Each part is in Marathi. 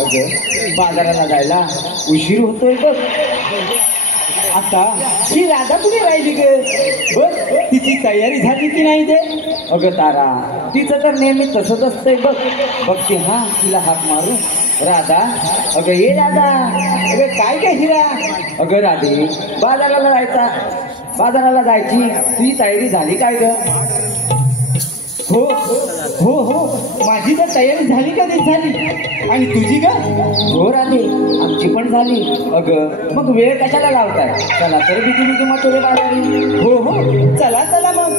अगं बाजाराला जायला उशीर होतोय बघ. आता ही राधा कुठे राहिली ग? बघ तिची तयारी झाली की नाही ते. अगं तारा तिचं तर नेहमी तसंच असतंय बघ. बघते हा तिला हाक मारू. राधा अगं ये राधा. अगं काय काय हिरा. अगं राधे बाजाराला जायची तुझी तयारी झाली काय ग? हो हो हो माझी तर तयारी झाली का नाही झाली. आणि तुझी का? हो राधे आमची पण झाली. अगं मग वेळ कशाला लावताय? चला तर बिकी मग तुझे बाजारी. हो हो चला चला मग.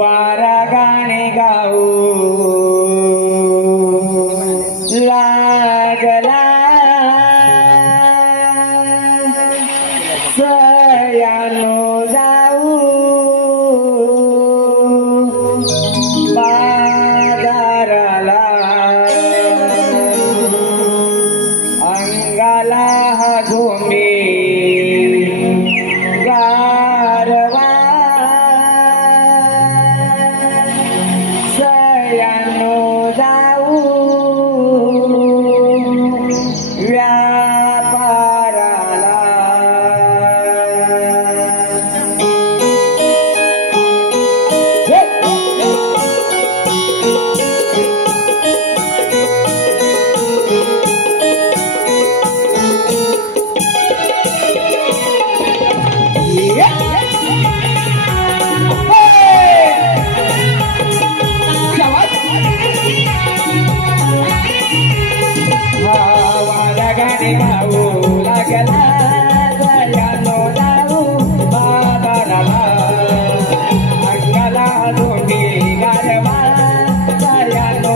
वारा गाणे गाऊ लागला सयानो जाऊ बाजाराला अंगाला हा झोंबे गारवा सयानो जाऊ गाणे गाऊ लागला सयानो जाऊ बाजाराला अंगाला झोंबे गारवा सयानो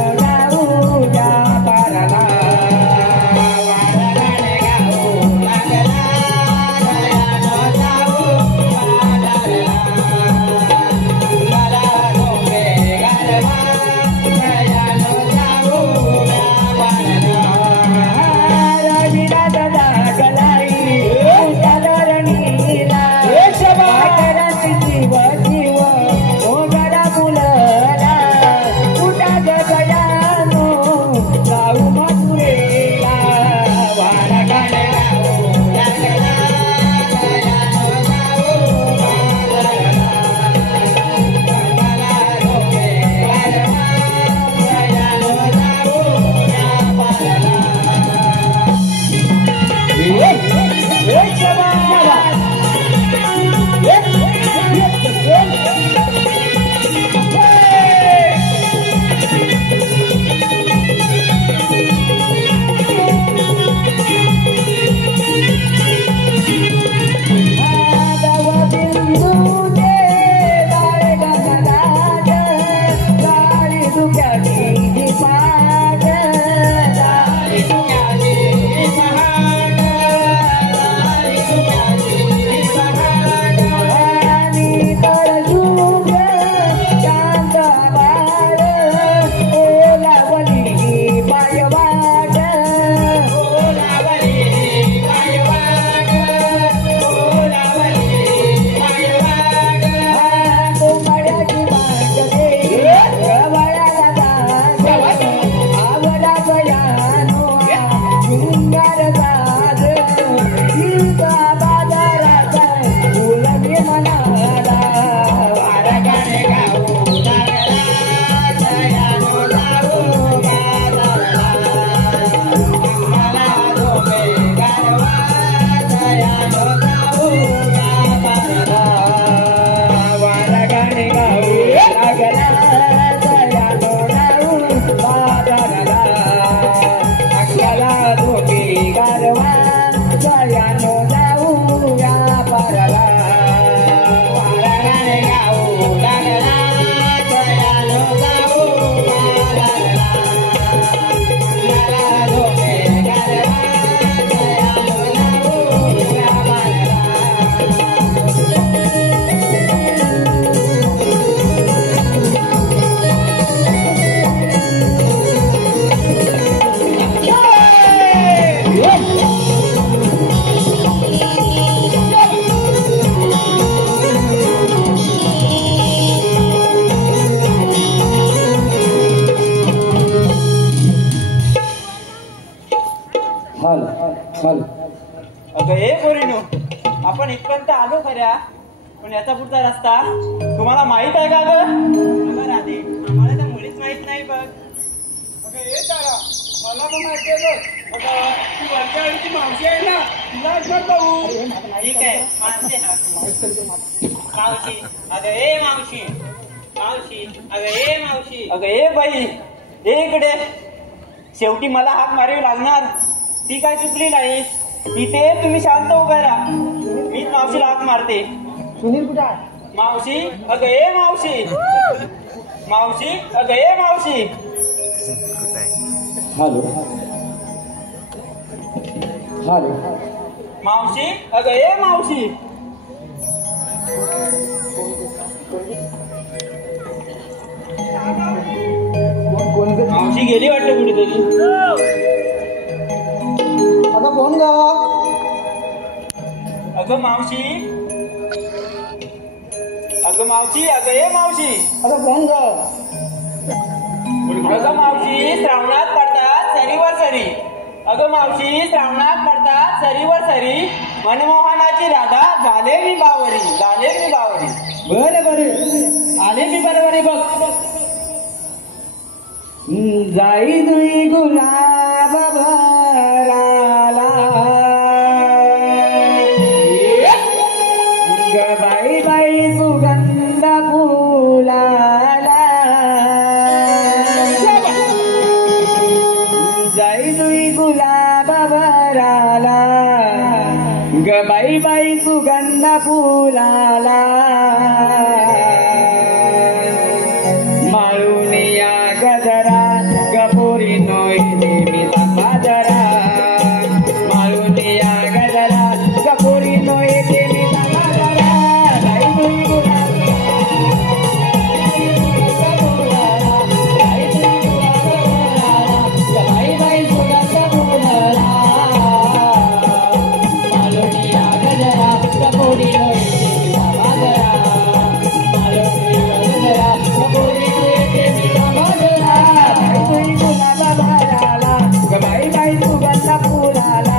अगं हे पोरीनो, आपण इथपर्यंत आलो खऱ्या, पण याचा पुढचा रस्ता तुम्हाला माहित आहे का ग? अगं राधे, आम्हाला तर मुळीच माहित नाही बघ. अगं हे तारा, मला पण माहिती आहे बघ. अगं ती वरच्या आळीची मावशी आहे ना, तिला आठवत जाऊ. ठीक आहे, मावशी. अगं ए मावशी, मावशी, अगं ए मावशी, अगं ए बाई, ए इकडे. शेवटी मला हाक मारावी लागणार, ती काय चुकली नाही. इथे तुम्ही शांत उभा राहा, मीच मावशीला हाक मारते. सुनील कुठे आहे? मावशी, अगं ए मावशी, मावशी, अगं ए मावशी. हॅलो हॅलो मावशी, अगं ए मावशी. मावशी गेली वाटतं कुठेतरी. आता कोण ग? अगं मावशी, अगं मावशी, अगं ए मावशी. आता कोण ग? अगं मावशी, श्रावणात पडतात सरीवर सरी. अगं मावशी, श्रावणात पडतात सरीवर सरी. मनमोहनाची राधा झाले मी बावरी, झाले मी बावरी. बरं बरं, आले मी बरोबर आहे बघ. जाई दुई गुलाब भराला, ग बाई बाई सुगंध फुलाला. जाई दुई गुलाब भराला, ग बाई बाई सुगंध फुलाला. माळुनिया गजरा गपोरी नोई नेहमी समाजरा. माळुनिया गजरा गपोरी नोई नेहमी समाजरा. बाई तुई गुलाब बाई बाई सुगंध फुलाला. माळुनिया गजरा गपोरी नोई नेहमी समाजरा. माळुनिया गजरा गपोरी बाई बाई सुगंध फुलाला.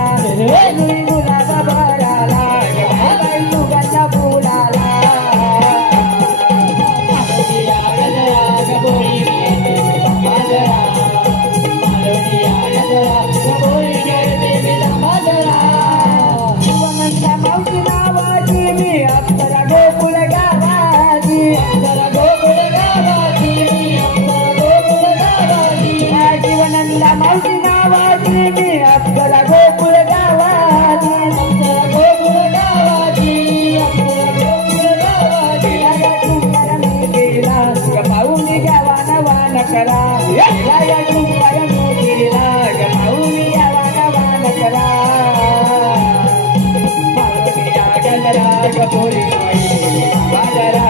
तुई गुलाब भराला, बाई सुगंध फुलाला. माळुनिया गजरा गपोरी नेहमी समाजरा. माळुनिया गजरा गपोरी नेहमी समाजरा. शिवानंदा मावशी नावाची मी अप्सरा गोकुळ गावाची. अप्सरा गोकुळ गावाची मी, अप्सरा गोकुळ गावाची. शिवानंदा मावशी नावाची मी अप्सरा गोकुळ गावाची. अप्सरा गोकुळ गावाची, अप्सरा गोकुळ गावाची. या डुंगर मी गेला गपाऊन घ्यावा नवा नकरा. या डुंगर मी गेला गपाऊन घ्यावा नवा नकरा. माळुनिया गजरा गपोरी नोई बाजरा.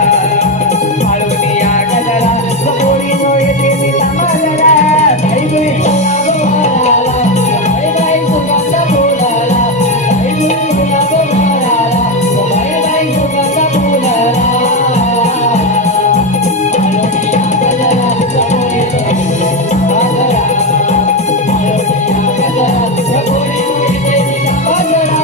माळुनिया गजरा गपोरी नोई देवी समाजरा. बाई बाई गुलाब भराला, बाई बाई सुगंध फुलाला. बाई बाई गुलाब भराला, बाई बाई सुगंध फुलाला. माळुनिया गजरा गपोरी नोई बाजरा. माळुनिया गजरा गपोरी नोई देवी समाजरा.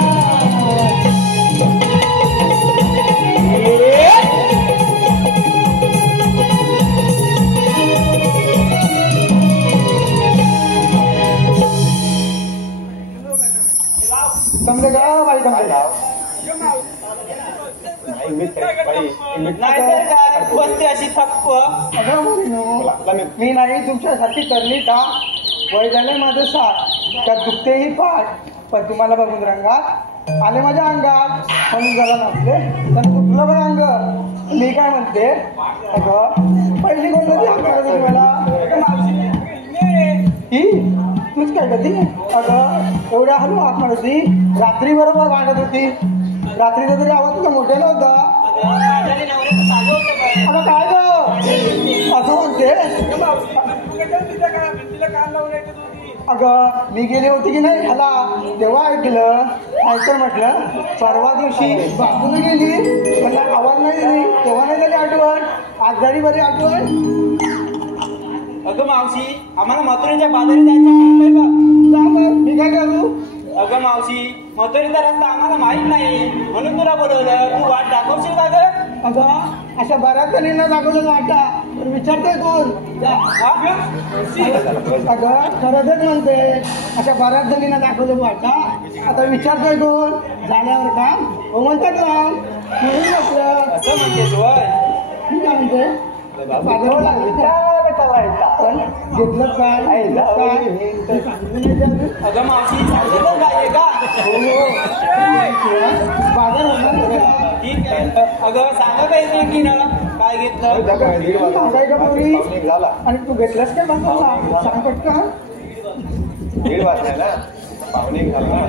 समजे का बाई समजे नाहीतर काय बसते अशी थप्प. मी नाही तुमच्यासाठी करली का? वय झालं माझं साथ, त्यात दुखतेही पाठ, पण तुम्हाला बघून रंगात आले माझ्या अंगात. म्हणून जरा नसले तर दुखलं बघ अंग. मी काय म्हणते, अगं पहिली कोण कधी हाक करत होती मला? ही तूच काय कधी? अगं एवढ्या हलू हाक मारत होती. रात्री बरोबर वाटत होती. रात्रीचा तरी आवाज तुझा मोठ्याला होता. आता काय ग असं म्हणते? अगं मी गेली होती की नाही ह्याला, तेव्हा ऐकलं. नाहीतर म्हटलं परवा दिवशी बापून गेली, म्हटलं आवाज नाही दिली, तेव्हा नाही झाली आठवण. आज झाली बरी आठवण. अगं मावशी, आम्हाला मथुरेच्या बाजारी जायचं. मी काय करू? अगं मावशी मथुरेचा रस्ता आम्हाला माहित नाही म्हणून तुला बोलवलं. तू वाट दाखवशील का गं? अगं अशा बऱ्याच जणींना दाखवलं वाटा पण विचारतोय कोण? अगं खरंच म्हणते अशा बऱ्याच जणींना दाखवलं वाटा आता विचारतोय कोण? झाल्यावर काम हो म्हणतात ना म्हणून म्हटलं. असं म्हणतेस होय? मी काय म्हणते पाठवावं लागलं पण घेतलं काय अगं मावशी सांगितलं काय का? बाजार होणार ठीक आहे. अगं सांगा काही की ना काय घेतलं सांगायचं पूर्वी आणि तू घेतलंस काय बाजारला सांग पटकन. 1:30 वाजले ना पाहुणे घालणार.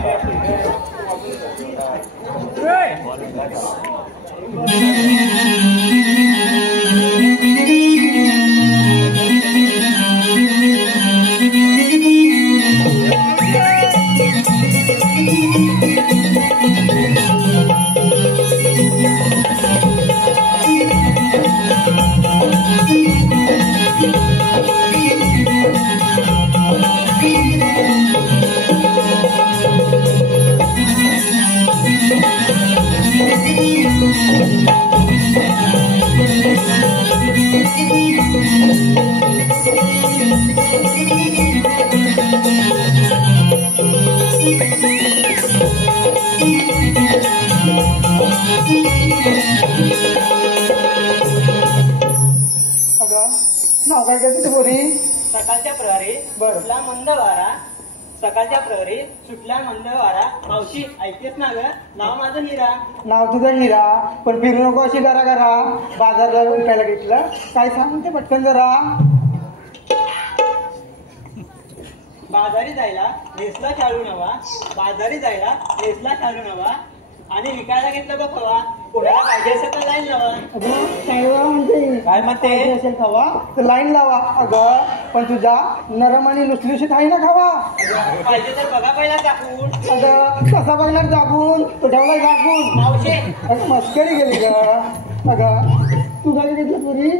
नाव काय काय बोरी? सकाळच्या प्रहरी सुटला मंद वारा. सकाळच्या प्रहरी सुटला मंद वारा. मावशी ऐकतेस ना ग? नाव माझं नीरा. नाव तुझं हिरा पण फिरू नको अशी करा करा. बाजारला विकायला घेतलं काय सांग ते पटकन जरा. बाजारी जायला नेसला शाळू नवा. बाजारी जायला नेसला शाळू नवा आणि विकायला घेतलं बघ खवा. कोणाला पाहिजे असेल तर लाईन लावा. अगं काय म्हणते काय म्हणते? असेल खावा तर लाईन लावा. अगं पण तुझा नरम आणि लुसलुशीत आहे ना खावा. पाहिजे तर बघा पहिला टाकून. अगं कसा बघणार दाबून तो ठेवला दाबून. मावशी अगं मस्करी गेली ग. अगं तू काय घेतलं पुरी?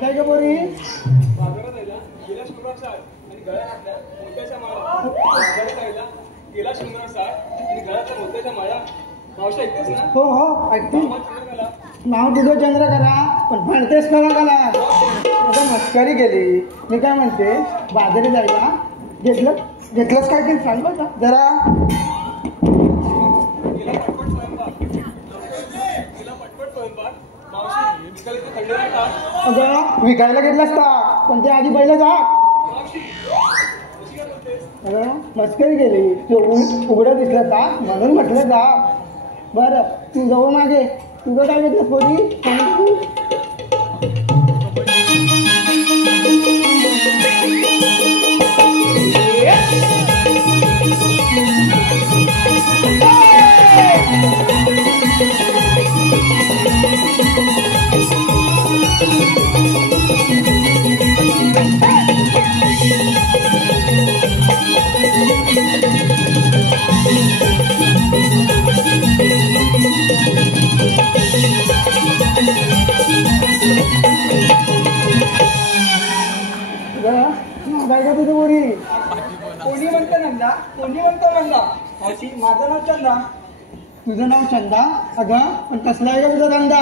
काय का बोरी? गेला शिंगणाचा आणि गळ्यातल्या मोत्याच्या माळा. मावशी ऐकतेस ना? हो हो ऐकते. नाव तुझं चंद्रकला पण म्हणतेस कला कला. आता मस्करी गेली. मी काय म्हणते बाजारी जायला घेतलंच काय ते सांग बरं का जरा. अगं विकायला घेतलास का पण ते आधी पहिलं जा. अगं मस्करी गेली. तो उघडं दिसलं का म्हणून म्हटलं जा. बरं तू जाऊ मागे तुझं काय घेतलं पोरी? काय का तुझं पोरी? कोणी म्हणतं नंदा? कोणी म्हणतो नंदा? मावशी माझं नाव चंदा. तुझं नाव चंदा? अगं पण कसला आहे का तुझा धंदा?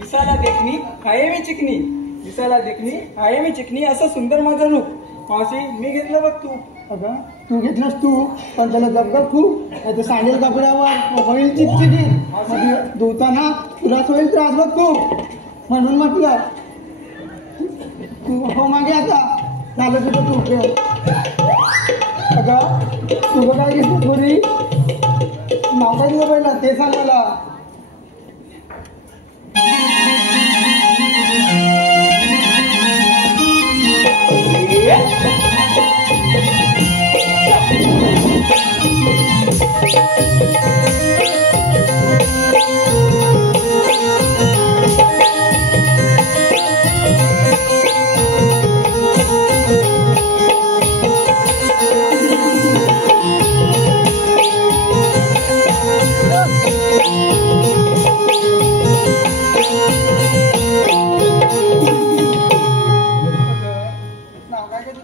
दिसायला देखणी आहे मी चिकनी. दिसायला देखणी आहे मी चिकनी असं सुंदर माझं रूप. मावशी मी घेतलं बघ तू. अगं तू घेतलंस तू पण त्याला दबदब खूप नाही तर सांडेल कपड्यावर होईल चिकचिकीत. धुताना तुला होईल त्रास बघ खूप म्हणून म्हटलं तू हो मागे आता झालं तुझं तू ठेव. अगं तुझं काय घेतलं पुरी? नाव काय तुझं पहिलं ते सांग मला.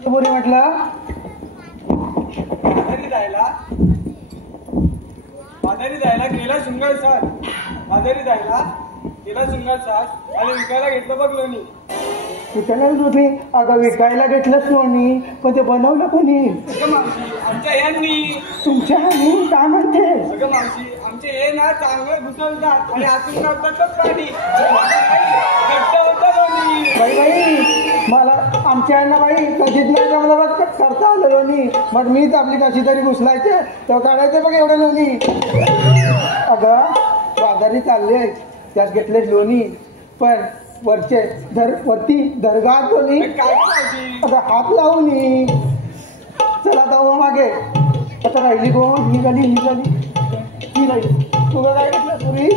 बोरी म्हटलं बाजारी जायला गेला शृंगार साज बाजारी जायला गेला शृंगार साज आणि विकायला घेतलं बघ लोणी. विकायला होती अगं विकायला घेतलंच कोणी पण ते बनवलं कोणी? अगं मावशी आमच्या यांनी. तुमच्या आणि काय म्हणते? अगं मावशी आमचे हे ना चांगलं घुसवतात आणि आतून काढतातच पाणी घट्ट होतं लोणी. बाई मला आमच्या यांना बाई कधीच नाही जमलं बघ करता आलं लोणी. मग मीच आपली कशी तरी घुसलायचे तेव्हा काढायचे बघ एवढं लोणी. अगं बाजारी चालले त्यात घेतले लोणी पण वरचे वरती दर्गात लोणी. काय मावशी अगं हात लावून चला जाऊ मागे आता राहिली गो ही झाली ही राहिली. तुला काय घेतलं पुरी?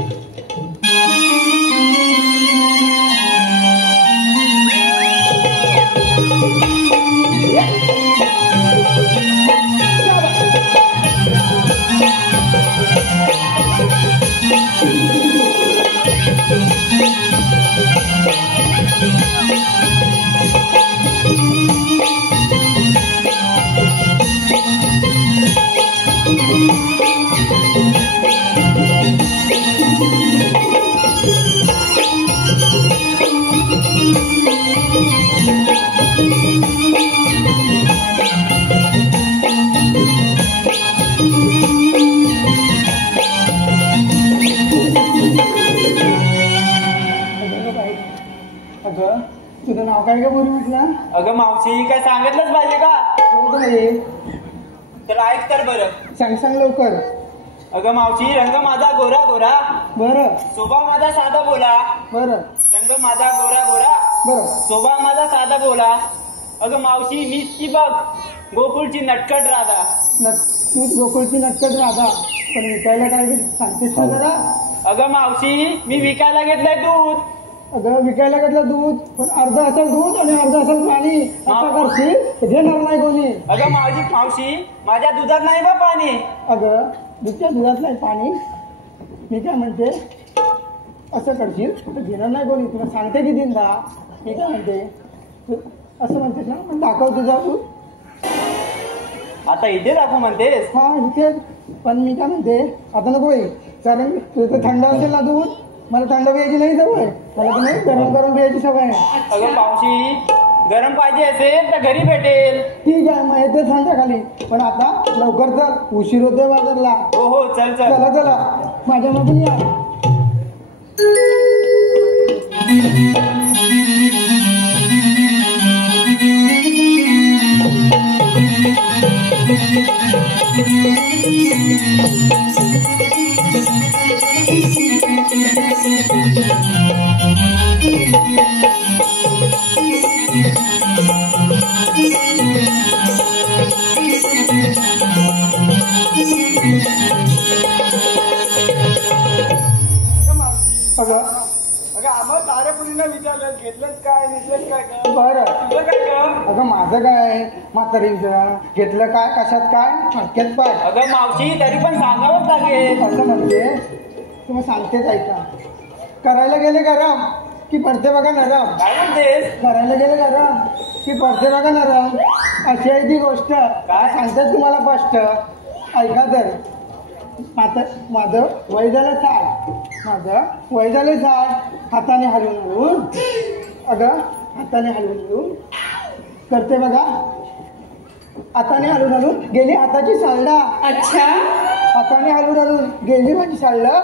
अगं तुझं नाव काय का बोरी म्हटलं? अगं मावशी काय सांगितलंच पाहिजे का? हो आहे तर ऐक तर बरं. सांग लवकर. अगं मावशी रंग माझा गोरा गोरा बरं शोभा माझा साधा बोला. बरं रंग माझा गोरा गोरा बरं शोभा माझा साधा बोला. अगं मावशी मीच ती बघ गोकुळची नटकट राधा. तू गोकुळची नटकट राधा पण विकायला काय सांगतेस का जरा? अगं मावशी मी विकायला घेतलंय दूध. अगं विकायला घेतलं दूध पण अर्ध असेल दूध आणि अर्ध असेल पाणी असं करशील घेणार नाही कोणी. अगं मावशी माझ्या दुधात नाही बा पाणी. अगं दुधच्या दुधात नाही पाणी. मी काय म्हणते असं करशील तर घेणार नाही कोणी. तुला सांगते की दिनदा मी काय म्हणते तू असं म्हणतेस ना मग दाखव तुझा दूध. आता इथे दाखव म्हणतेस? हा इथे पण मी काय म्हणते आता नको बाई कारण तुझं थंड असेल ना दूध. मला थंड प्यायची नाही सवय. मला तर नाही गरम प्यायची सवय आहे. अगं मावशी गरम पाहिजे असेल तर घरी भेटेल. ठीक आहे मग येते संध्याकाळी पण आता लवकर चल उशीर होतोय बाजारला. हो चल चला माझ्या मधून या. अगं आम्हाला साऱ्या मुलींना विचारलं घेतलंच काय घेतलंच काय का? बरं तुझं काय का? अगं माझं काय म्हातारीचं घेतलं काय कशात काय फटक्यात पाय. अगं मावशी तरी पण सांगावंच लागेल. असं म्हणजे तुम्ही सांगतेच ऐका. करायला गेले गरम की पडते बघा नरम. काय म्हणतेस? करायला गेले गरम की पडते बघा नरम अशी आहे ती गोष्ट. काय सांगतात तुम्हाला स्पष्ट ऐका तर. माझं वय झालं 60 हाताने हलवून अगं हाताने हलवून करते बघा. हाताने हलवून गेली हाताची सालडा. अच्छा हाताने हलवून गेली माझी सालडा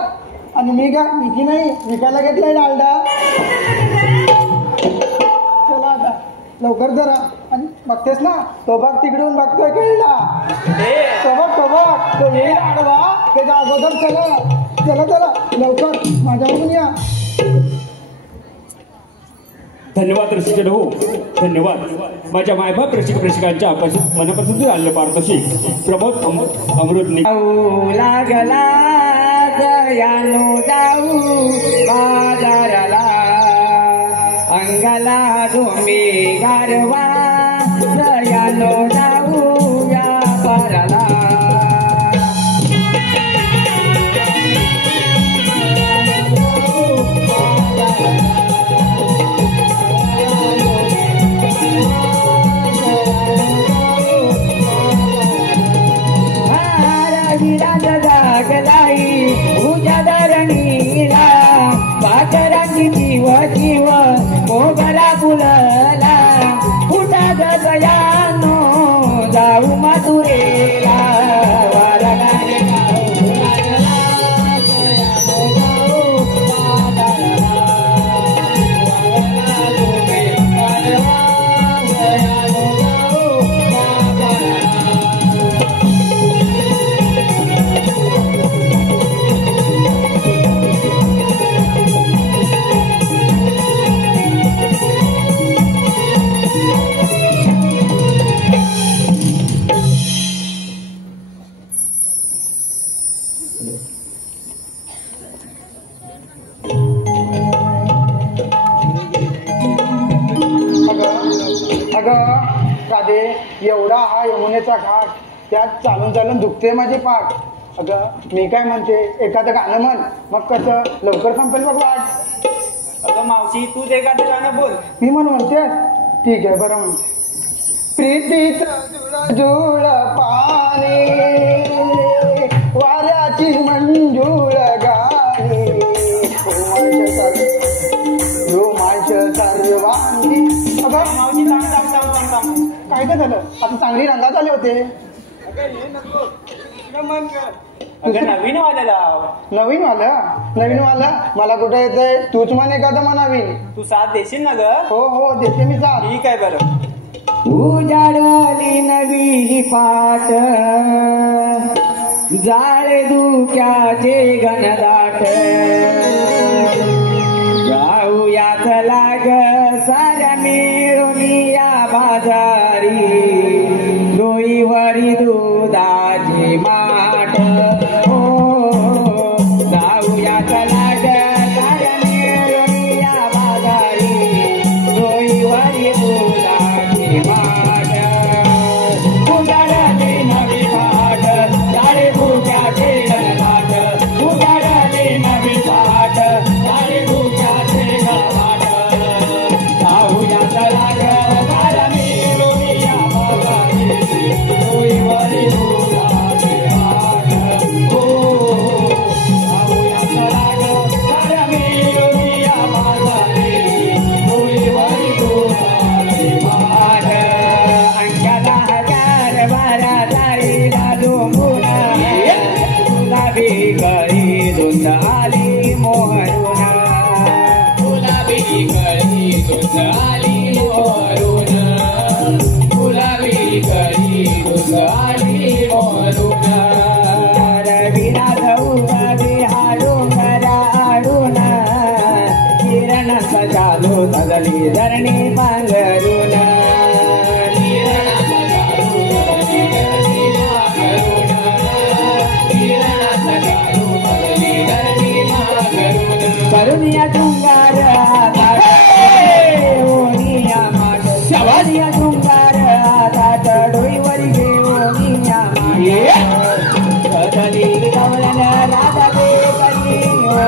आणि मी काय विकी नाही विकायला घेतलाय डालडा. चला आता लवकर जरा आणि बघतेस ना तो बघ तिकडून बघतोय केळला. तो बघ तो येईल आडवा त्याच्या अगोदर चला लवकर माझ्याकडून या. धन्यवाद रसिक हो, धन्यवाद. माझ्या मायबाप प्रेक्षकांच्या मनापासून तू आणलं पारतोशी प्रमोद अमृत लागला यानो जाऊ बाजाराला अंगाला तुम्ही गारवा यानो जाऊ व्यापाराला धरणीला पाचरांची जीव जीव मोगरा फुलला फुटा गयानो जाऊ मथुरेला वारगाने एवढा हा यमुनेचा घाट त्यात चालून चालून दुखते माझी पाठ. अगं मी काय म्हणते एखादं गाणं म्हण मग कसं लवकर संपेल बघ वाट. अगं मावशी तूच एखादं गाणं बोल. मी म्हणते ठीक आहे बरं म्हणते. प्रीतीचं जुळ पाणी वाऱ्याची मंजूळ गाणी रोमांच सर्वांगी. अगं मावशी थांब. काय काय झालं आता चांगली रंगात आले होते. अगं नवीन वाल्याला नवीन वाला मला कुठं येतंय तूच म्हण एखादं म्हणावीन. तू साथ देशील ना ग. हो देते मी साथ. ठीक आहे बरं. उजाडली नवी पाट जाळे धुक्याचे घनदाट जाऊयात लाग साऱ्या मिळून या बाजारी डोईवरी दुधाची माठ हो जाऊयात लाग साऱ्या मिळून या बाजारी डोईवरी दुधाची माठ उजाडली नवी पाट जाळे धुक्याचे घनदाट उजाडली नवी पाट जाळे धुक्याचे घनदाट जाऊयात लाग साऱ्या मिळून या बाजारी डोईवरी दुधाची माठ हो जाऊयात लाग साऱ्या मिळून या बाजारी डोईवरी दुधाची माठ. अंगाला हजार बारा जाईला डोंगून गुलाबी कळी धुंद आली मोहरून गुलाबी कळी धुंद आली मोहरून गुलाबी कळी धुंद आली मोहरून रविना जाऊ रवी हाडून आडून किरण चालू सजली धरणी पांघरून करुनिया डुंगार ओनिया माट शवानिया डुंगार आता डोईवरी घेऊनिया माट कदली गवळण राधा बेकनी हो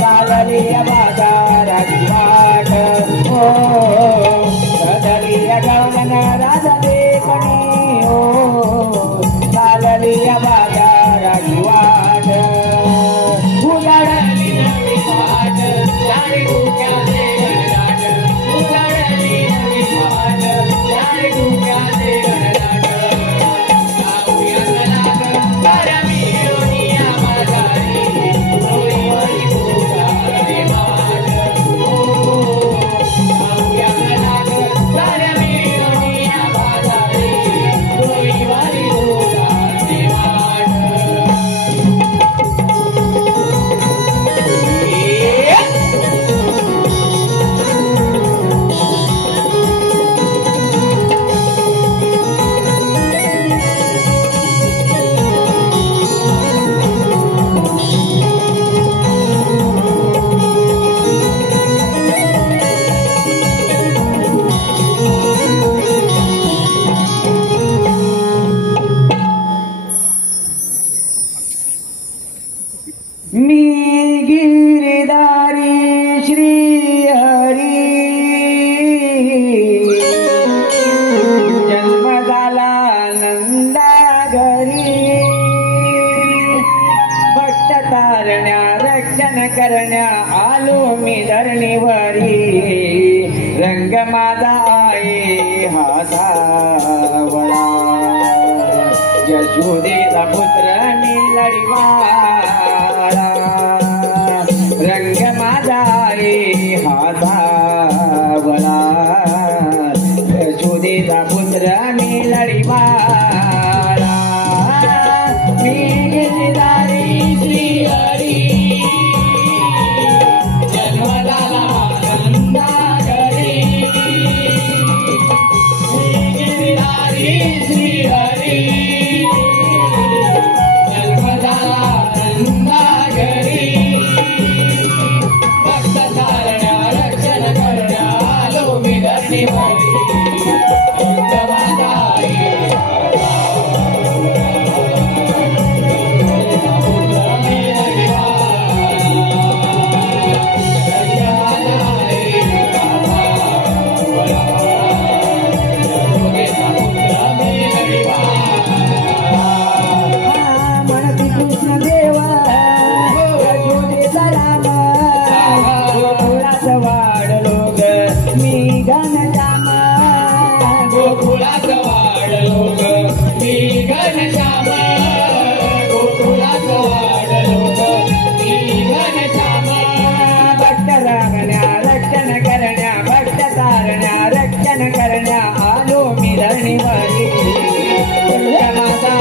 चालली बाजाराची वाट हो कदली गवळण राधा बेकनी हो चालली बाजाराची वाट उजाडली नवी पाट जाळे धुक्याचे घनदाट उजाडली नवी पाट जाळे धुक्याचे घनदाट जाऊयात लाग साऱ्या मी गिरधारी श्री हरी जन्म झाला नंदाघरी भक्त तारण्या रक्षण करण्या आलो मी धरणीवरी रंग माझा आहे हा सावळा यशोदेचा पुत्र नीलडीवाळा रंग माझा आहे हा सावळा यशोदेचा पुत्र नीलडीवाळा मी गिरधारी श्री हरी जन्म झाला नंदाघरी मी गिरधारी श्री हरी जन्म झाला नंदाघरी भक्त तारण्या रक्षण करण्या आलो मी धरणीवरी रंग माझा आहे म्हणती कृष्ण देवा यशोदेचा राम गोकुळात वाढलो ग मी घनश्याम गोकुळात वाढलो ग मी घनश्याम गोकुळात वाढलो ग मी घनश्याम भक्त रांगण्या रक्षण करण्या भक्त तारण्या रक्षण करण्या आलो मी धरणीवरी माझा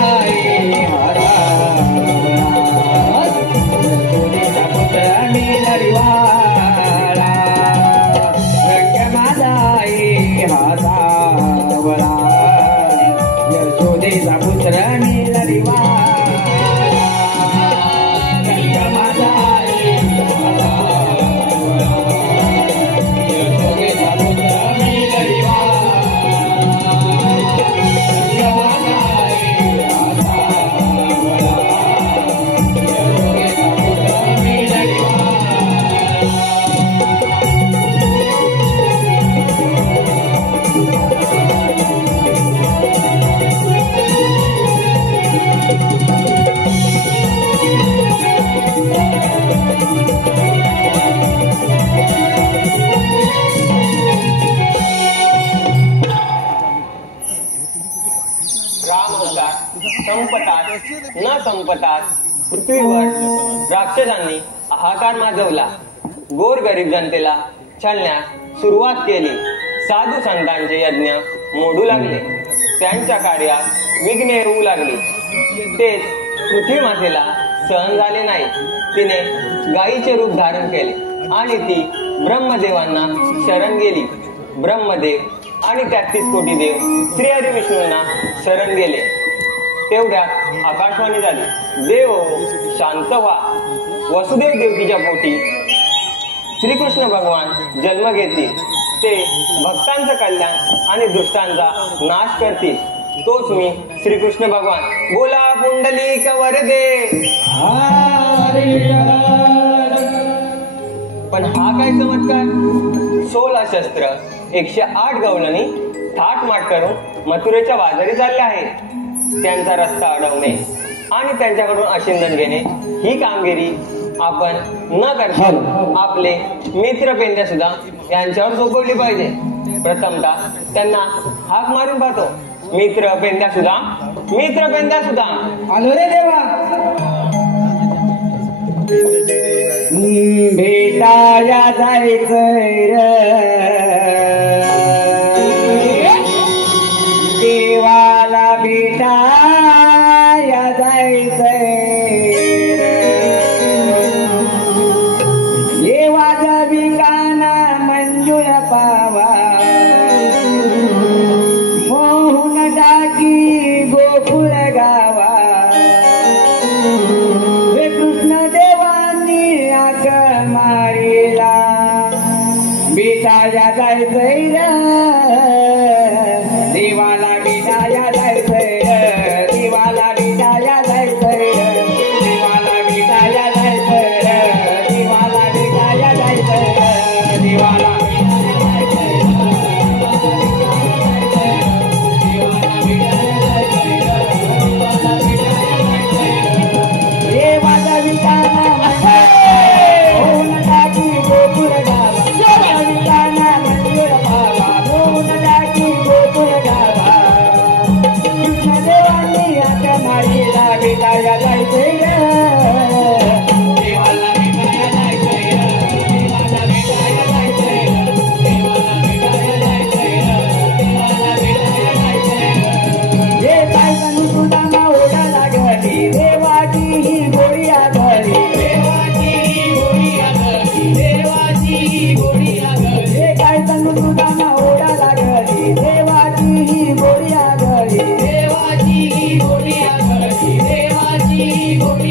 यशोदेचा पुत्र नीलडीवाळा रंग माझा आहे हा सावळा यशोदेचा पुत्र नीलडीवाळा रंग माझा आहे हा सावळा यशोदेचा पुत्र नीलडीवाळा रंग माझा आहे हा सावळा यशोदेचा पुत्र नीलडीवाळा राम अवतार संपतात न संपतात पृथ्वीवर राक्षसांनी हाहाकार माजवला. गोर गरीब जनतेला छळण्यास सुरुवात केली. साधू संतांचे यज्ञ मोडू लागले. त्यांच्या कार्यात विघ्ने येऊ लागली. तेच पृथ्वी मातेला सहन झाले नाही. तिने गायीचे रूप धारण केले आणि ती ब्रह्मदेवांना शरण गेली. ब्रह्मदेव आणि 33 कोटी देव श्रीहरी विष्णूंना शरण गेले. तेवढ्यात आकाशवाणी झाली, देव शांत व्हा. वसुदेव देवकीच्या पोटी श्रीकृष्ण भगवान जन्म घेतील. ते भक्तांचं कल्याण आणि दुष्टांचा नाश करतील. तोच मी श्रीकृष्ण भगवान. बोला पुंडलिक वरदे. पण हा काय चमत्कार. 16 शस्त्र 108 गवळणी थाटमाट करून मथुरेच्या बाजारी चालले आहेत. त्यांचा रस्ता अडवणे आणि त्यांच्याकडून आशिंदन घेणे ही कामगिरी आपण न करता आपले मित्र पेंद्या सुद्धा यांच्यावर सोपवली पाहिजे. प्रथमतः त्यांना हाक मारून पाहतो. मित्र पेंद्या सुद्धा, मित्र पेंद्या सुद्धा. आलो रे देवा. भेटाया जायचंय रे देवाला भेटाया जायचंय. देवाचा विकाना मंजूर पावा मोहन टाकी गोकुळ गावा. हे कृष्ण देवांनी आक मारिला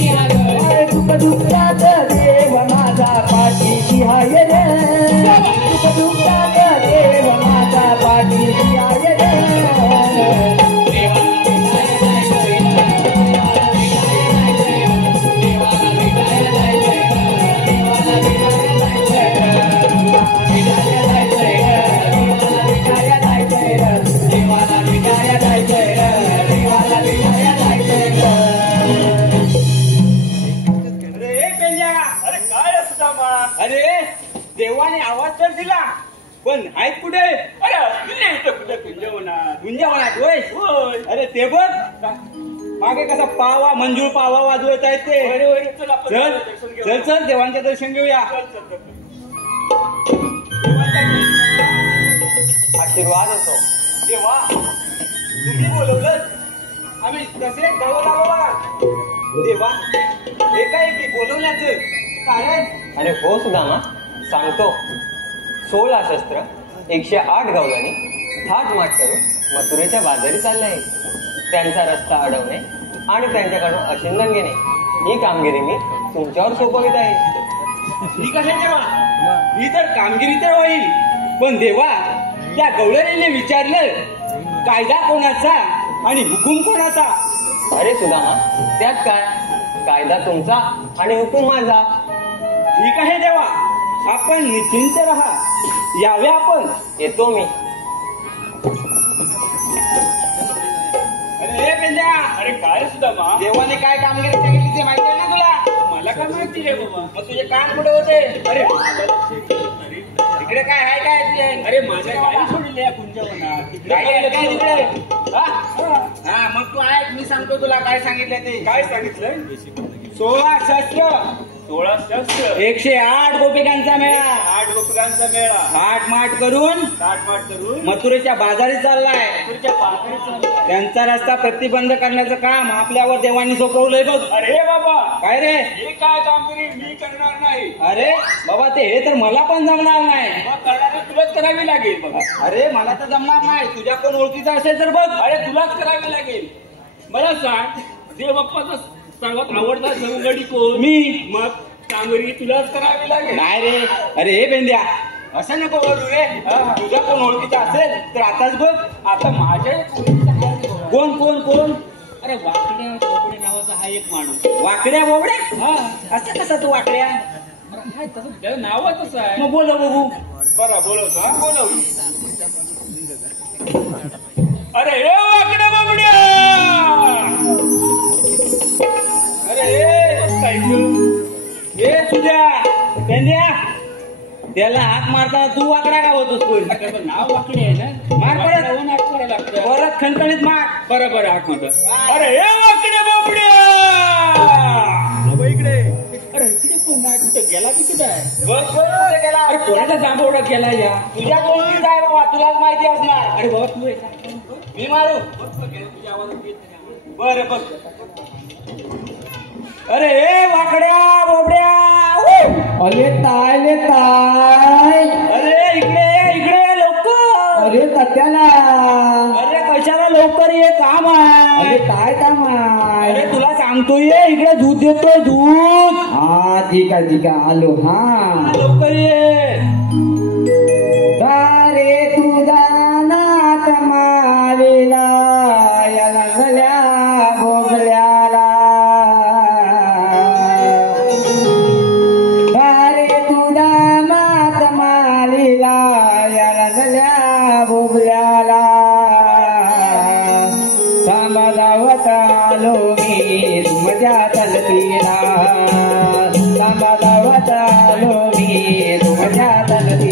अरे दुःख दुःखात देव माझा पाठीशी आहे रे दुःख दुःखात देव माझा पाठीशी आहे रे अरे देवाने आवाज तर दिला पण आहेत कुठे अरे कुठे गुंजवनात होय अरे ते बघ मागे कसा पावा मंजूळ पावा वाजवत आहेत ते चल चल चल देवांचे दर्शन घेऊया आशीर्वाद असो देवा तुम्ही बोलवलं आम्ही तसे गावाला बाबा देवा एकाएकी बोलवण्याचं कारण अरे हो सुदामा सांगतो 16 शस्त्र 108 गवळणी थाटमाट करून मथुरेच्या बाजारी चालले आहे त्यांचा रस्ता अडवणे आणि त्यांच्याकडून अशिंदन घेणे ही कामगिरी मी तुमच्यावर सोपवित आहे ठीक आहे देवा ही तर कामगिरी तर होईल पण देवा त्या गवळणीने विचारलं कायदा कोणाचा आणि हुकूम कोणाचा अरे सुदामा त्यात काय कायदा तुमचा आणि हुकूम माझा ठीक आहे देवा आपण निश्चिंत राहा यावे आपण येतो मी अरे हे पेंद्या अरे काय सुद्धा देवाने काय कामगिरी सांगितली ते माहिती आहे ना तुला मला काय माहिती रे बाबा मग तुझे काम कुठे होते अरे तिकडे काय आहे काय तुझे अरे माझ्या गाडी सोडली कुंजवनात गाडी आहे काय तिकडे हा मग तू ऐक मी सांगतो तुला काय सांगितलं ते काय सांगितलं 16 शस्त्र 16 शस्त्र 108 गोपिकांचा मेळा 8 गोपिकांचा मेळा थाटमाट करून मथुरेच्या बाजारी चाललाय त्यांचा रस्ता प्रतिबंध करण्याचं काम आपल्यावर देवांनी सोपवलंय बघ अरे बाबा काय रे हे काय कामगिरी मी करणार नाही अरे बाबा ते हे तर मला पण जमणार नाही करणार तुलाच करावी लागेल बघा अरे मला तर जमणार नाही तुझ्या कोण ओळखीचा असेल तर बघ अरे तुलाच करावी लागेल मला सांग देव बाप्पाचा सर्वात आवडता सवंगडी कोण मी मग कामगिरी तुलाच करावी लागेल नाही रे अरे हे बेंद्या असं नको बोलू रे तुझा कोण ओळखीचा असेल तर आताच बघ आता माझ्या कोण कोण कोण अरे वाकड्या बोबडे नावाचा हा एक माणूस वाकड्या बोबड्या हा असं कसं तू वाकड्या तसं नावच असं आहे मग बोलव बघू बरं बोलवतो हा बोलव अरे हे वाकड्या बोबड्या हे तुझ्या पेंद्या त्याला हाक मारताना तू वाकडा का होतोस तू नाव वाकडे आहे ना मार परत हाक करायला लागतं परत खणखणीत मार बरं बरं हाक मारतो अरे हे वाकडे बाबड्या इकडे अरे इकडे कोण नाही कुठे गेला किती आहे बस कुठे गेला अरे कोणाचा जांभोडा गेला या तुझ्या ओळखीचा आहे बाबा तुलाच माहिती असणार अरे बाबा तू मी मारू तुझ्या आवाजात बरं बघ अरे हे वाकड्या बोबड्या अरे ताय अरे इकडे लवकर अरे तात्याला अरे कशाला लवकर ये काम आहे अरे काय काम आहे अरे तुला सांगतोय इकडे दूध देतोय दूध हा ठीक आहे आलो हा लवकर ये रे तुझा नाथ मारिला याला गल्या बोबल्याला आलो मी तुमच्या तलतीला सांबादावत आलो मी तुमच्या तलतीला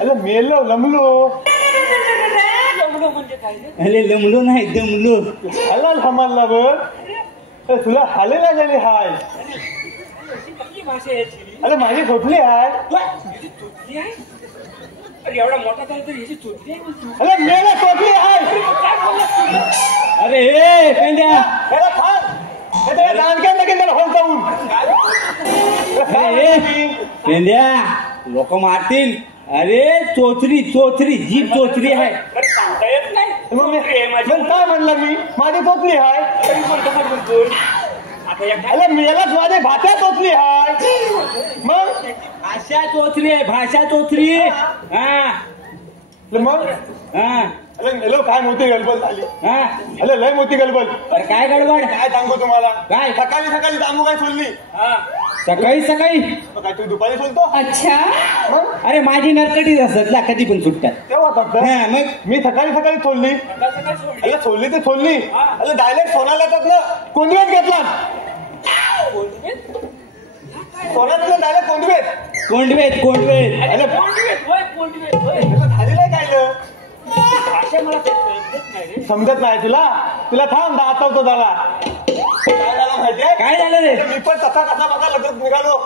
अरे मेलो लमलो म्हणजे काय रे? अरे लमलो नाही दमलो. हलाल हमालला बघ तुला हालेला झाली हाय. अशी कसली भाषा आहे याची? अरे माझी खोटली हाय. याची चोचली आहे? अरे एवढा मोठा झाला तर याची चोचली आहे म्हणतो. अरे मेला खोटली हाय. काय बोललास तू? अरे ए पेंड्या, याला थांब. हे त्याला दांडक्यात लगेच त्याला होल जाऊन. अरे ए पेंड्या, लोक मारतील. अरे चोचरी चोचरी जीभ चोचरी आहे. बरं सांगता येत नाही. मग मी चोचली आहे माझी. मग काय म्हणलं मी माझी खोटली हाय. तरी पण कसा बोलतोय? आता या अरे मेलाच माझे भात्या खोटली हाय. मग भाषा चोचरी आहे, भाषा चोचरी. हा मग हा अरे मेलो काय मोठी गडबड झाली. हा. अरे लय मोठी गडबड. अरे काय गडबड? काय सांगू तुम्हाला काय? सकाळी सकाळी सांगू काय सोडली. हा. सकाळी सकाळी? मग काय तू दुपारी सोडतो. अच्छा. मग अरे माझी नरकटीच असतात ना, कधी पण सुटतात. तेव्हा फक्त हा मग मी सकाळी सकाळी सोडली. सकाळ सकाळ सोडली. अरे सोडली ते सोडली. हा. अरे डायरेक्ट सोनाला येतात ना कोंडवेत घेतला. कोंडवेत? सोनाला डायरेक्ट कोंडवेत. कोंडवेत कोंडवेत. अरे कोंडवेत होय, कोंडवेत होय. झालेलं आहे काय लं? भाषा मला ते समजत नाही रे. समजत नाही तुला. तुला थांब दाखवतो त्याला. काय झालं माहितीये काय झालं रे? मी पण तसा कसा बघा लगेच निघालो.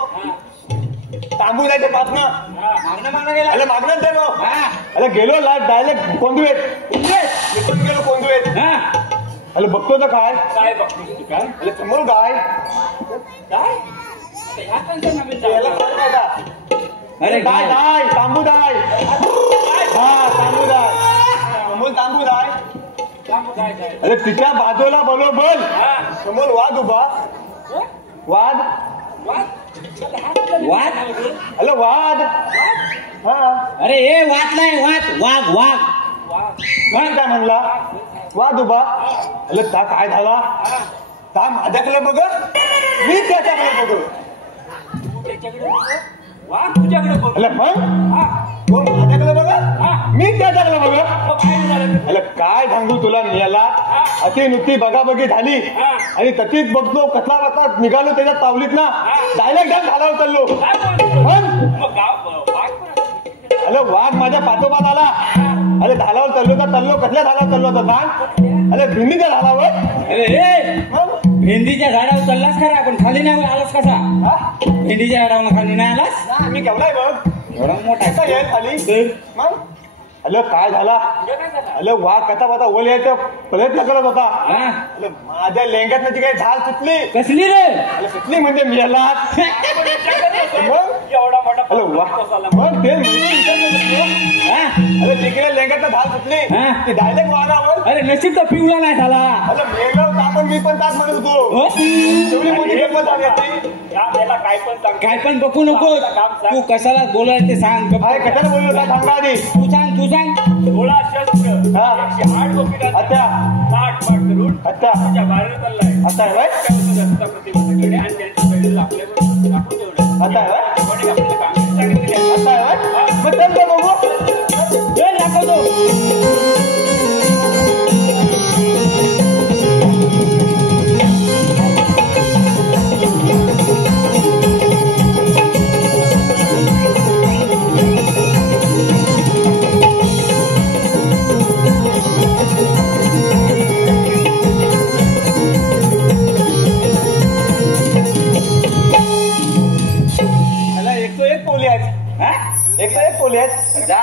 तांबू जायचे पाचनं. मागणं मागणं गेला. अरे मागण्यात गेलो. हा. अरे गेलो डायरेक्ट कोंडवेत. कोंडवेत. मी पण गेलो कोंडवेत. हा. अरे बघतो तर काय. काय बघतोस तू काय? अरे समोर काय काय? आता ह्या कांचा नवीन याला चालला. काय आता? अरे दाय काय? दाय तांबू दाय. हा तांबू दाय. समोर तांबू दाय. काय काय? अरे तिच्या बाजूला बरोबर हा. समोर वाद उभा. होय? वाद. वाद? आता हा तुझा नवीन वाद? नाव रे. अरे वाद. वाद? हा अरे ए वाट नाही, वाट वाघ वाघ. वाद. वाद काय म्हणला. वाद उभा. अरे ता काय झाला. ता माझ्याकडे बघ मी त्याच्याकडे बघ. तू त्याच्याकडे बघ. वाद तुझ्याकडे बघ. अरे मग हा. तो माझ्याकडे बघ हा. मी त्याच्याकडे बघ. मग काय झालं? अरे काय सांगू तुला याला. अति नुकती बघाबघी झाली आणि तशीच बघतो कसला बसला निघालो त्याच्या तावलीत ना डायरेक्ट डाग झाला उतरलो. काय बोलतोस? मग गाव वाद पण असतो. अरे वाघ माझ्या पाठोपाठ आला. अरे झालावर चाललो तर चाललो कसल्या झाडावर चाललो होता सांग. अरे भिंडीच्या झाडावर. अरे ए मग भेंडीच्या झाडावर चाललास खरा, पण खाली नाही आलास कसा? हा? भेंडीच्या झाडावर खाली नाही आलास? ना, मी केवढाय बघ एवढा मोठा कसा येईल खाली. तर मग अरे काय झाला. तुझं काय झालं? अरे वाघ कसा बता ओल यायचा प्रयत्न करत होता. हा. अरे माझ्या लेंग्यात ती काही झाड सुटली. कसली रे? अरे सुटली म्हणजे मी याला. मग एवढा मोठा अरे वा मग ते हा? अरे तिकडे लेंग्यात झाड सुटली. हा. ती डायरेक्ट वाघावर. अरे नशीब तर पिवळा नाही झाला. अरे मेलो आपण मी पण तास म्हणत होतो. हो? तेवढी मोठी गंमत झाली होती. याला काय पण सांग. काय पण बघू नको. तू कशाला बोलायला ते सांग. काय कशाला बोललो काय सांगा आधी. तू सांग, तू सांग. 16 शस्त्र हा. 108 वकिलांचा अच्छा. पाठ करून अच्छा तुझ्या बाहेर चाललाय. आता आहे व्हय? रस्ता प्रतिबंधाकडे आणि त्यांच्या पहिलं आपल्याकडे दाखवून ठेवलं. आता आहे व्हय? कोणी आपल्याला कामगिरी सांगितलेली आहे. आता आहे व्हय? मग चल तर बघू. ये दाखवतो. मला 101 कोली आहेत. हा? 101 कोली आहेत. जा.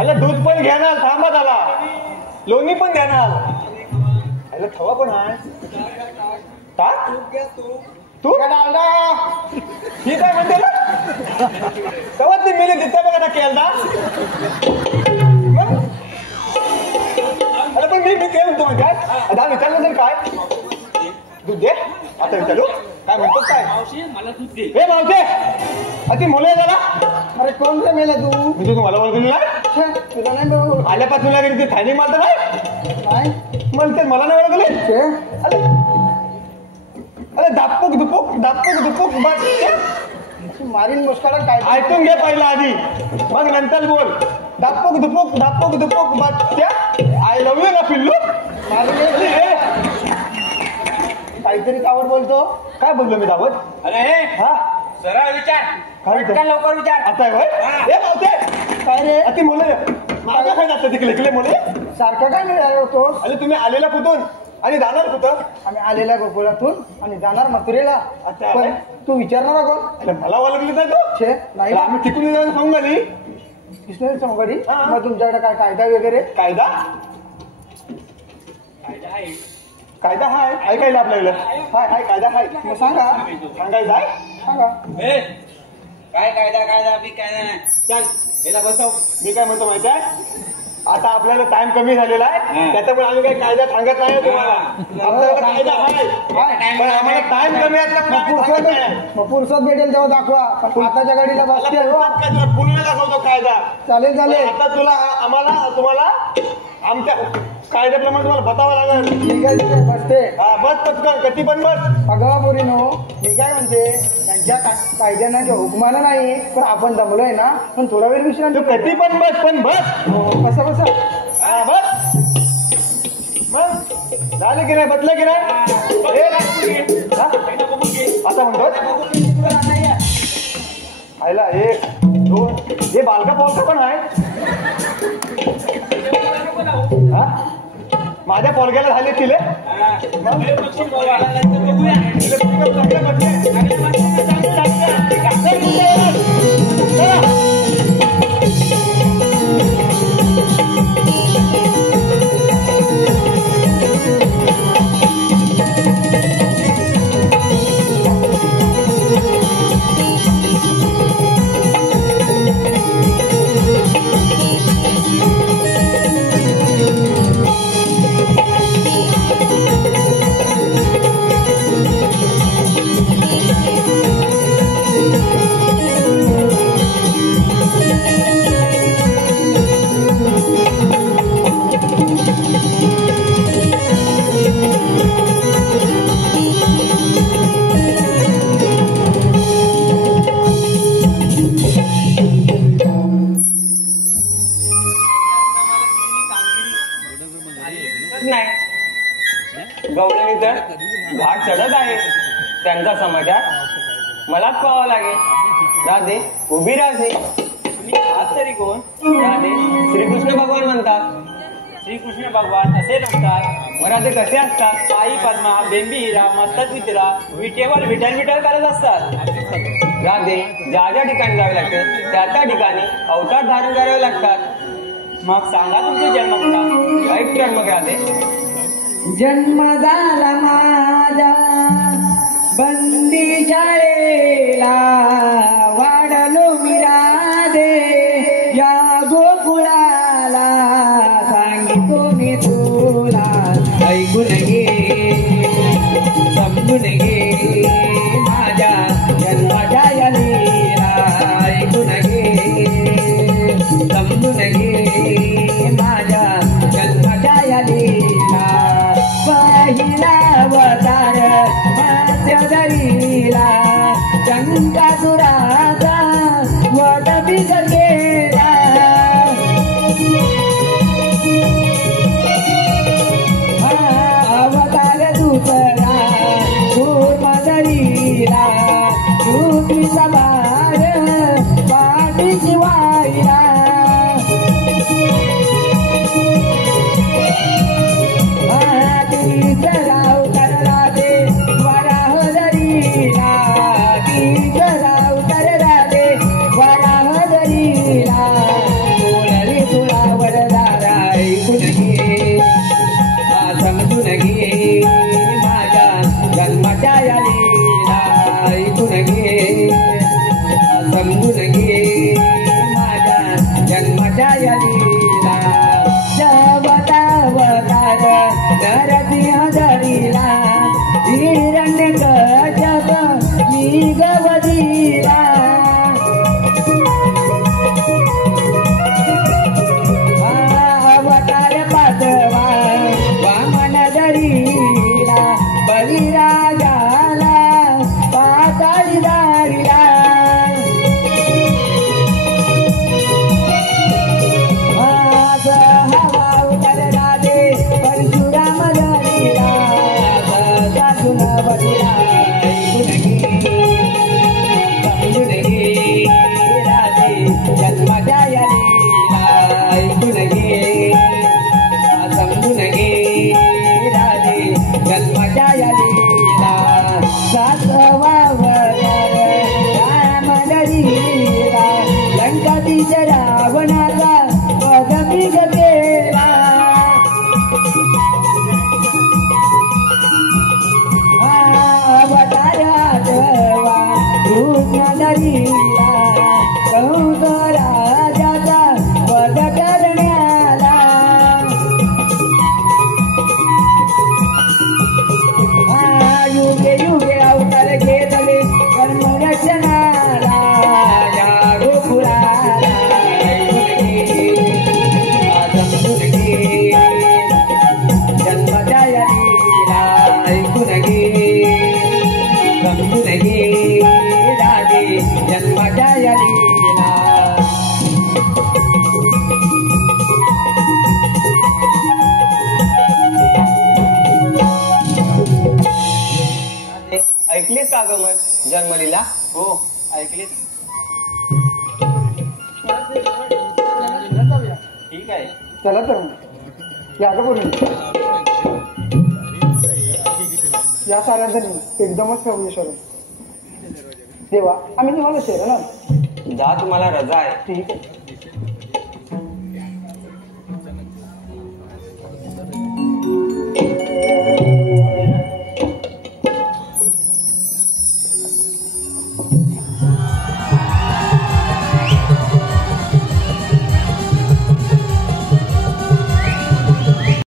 अरे दूध पण घेणार थांबा झाला. लोणी पण घेणार. अरे थवा पण आहे. टाक तू का डालडा. ही काय म्हणते ना तेव्हा ती मेली तिथे बघा ना केलदा. मग? अरे पण मी ते म्हणतो म्हणजे काय दहा विचारलं तर काय दूध दे. आता विचारू काय म्हणतो काय. मावशी मला दूध दे. हे मावते अति मुले झाला. अरे कोण रे मेला तू. म्हणजे तुम्हाला ओळखलं नाही. छे, तुला नाही बरोबर. आल्यापासून लागेल ती थायनी मारत नाही नाही म्हणते मला नाही ओळखले. छे. अरे अरे दापूक दुपूक बस. तू मारीन मुस्कारा काय. ऐकून घे पहिला आधी मग नंतर बोल. दापूक दुपूक बस. आय लव्ह यू ना पिल्लू. मारीन अरे, हे. हे. काहीतरी कावड बोलतो. काय बोललो मी दावत. अरे हे हा सरळ विचार. काय पटकन लवकर विचार. आता आहे होय? ए पावते काय रे अति मुलं माझ्या काय जातं तिकडे इकडे मुले सारखं काय मिळालं होतोस? आणि तुम्ही आलेला कुठून आणि जाणार कुठं? आम्ही आलेल्या गोकुळातून आणि जाणार मथुरेला. अच्छा. पण तू विचारणार कोण? अरे मला ओळखलं नाही तो छे नाही अरे आम्ही तिकडून जाऊन सांगू आली कृष्ण चौघडी. हा. मग तुमच्याकडे काय कायदा वगैरे? कायदा कायदा हाय ऐकायला आपल्याला हाय हाय कायदा हाय मग सांगा सांगायचं आहे सांगा. काय कायदा बी काय नाही. चल याला बसव. मी काय म्हणतो माहिती आहे आता आपल्याला टाइम कमी झालेला आहे त्याच्यामुळे आम्ही काही कायदा सांगत नाही तुम्हाला आपल्याला कायदा आहे पण आम्हाला टाइम कमी असल्यामुळे आम्ही सांगत नाही. मग पुरसत भेटेल तेव्हा दाखवा. पण आताच्या गाडीला बसते हो. पुन्हा दाखवतो कायदा चालेल चालेल. आता तुला आम्हाला तुम्हाला आमच्या कायद्याप्रमाणे तुम्हाला बतावं लागेल. ठीक आहे ठीक आहे बसते. हा बस पटकन कधी पण बस. अगं पोरीनो मी काय म्हणते त्यांच्या कायद्यांना किंवा हुकमानं नाही पण आपण जमलोय ना पण थोडा वेळ विश्रांती तू कधी पण बस पण बस कसं कसं हा बस मग झालं की नाही बसलं की नाही हा? आता म्हणतो खायला 1 2 हे बालका पोलका पण आहे हा? माझ्या पोलग्याला झाले तिले गवळणी तर घाट चढत आहे त्यांचा समाचार मलाच पाहावा लागेल. राधे उभी राहते. आज तरी कोण? राधे श्रीकृष्ण भगवान म्हणतात. श्रीकृष्ण भगवान असे नसतात. मग राधे कसे असतात? आई पद्मा बेंबी हिरा मस्तक वितरा विटेवर विठल विठल करत असतात. राधे ज्या ज्या ठिकाणी जावे लागते त्या त्या ठिकाणी अवतार धारण करावे लागतात. मग सांगा तुमचे जन्म कुठला? ऐक तर मग राधे. जन्म झाला माझा बंदी शाळेला वाढलो मी राधे या गोकुळाला सांगितो मी तुला ऐकून घे समजून घे माझ्या जन्माच्या या लीला ऐकून घे समजून घे माझ्या जन्माच्या या लीला पहिला अवतार मत्स्यधरीला शंकासुराचा वध बिगडलेला अवतार दुसरा कूर्मधरीला युतीचा भार पाठीशी वाहिला राव करला दे वराह दरीला राव करला दे वराह दरीला बोलली तुला वरदारा ऐकून घे समजून घे माझ्या जन्माच्या या लीला ऐकून घे समजून घे माझ्या कमळ जन्मलीला. हो ऐकले. ठीक आहे. चला तर मग या गं बोलून या साऱ्यांनी एकदमच प्रभुश्वर देवा आम्ही निघालो शेर ना. जा तुम्हाला रजा आहे. ठीक आहे.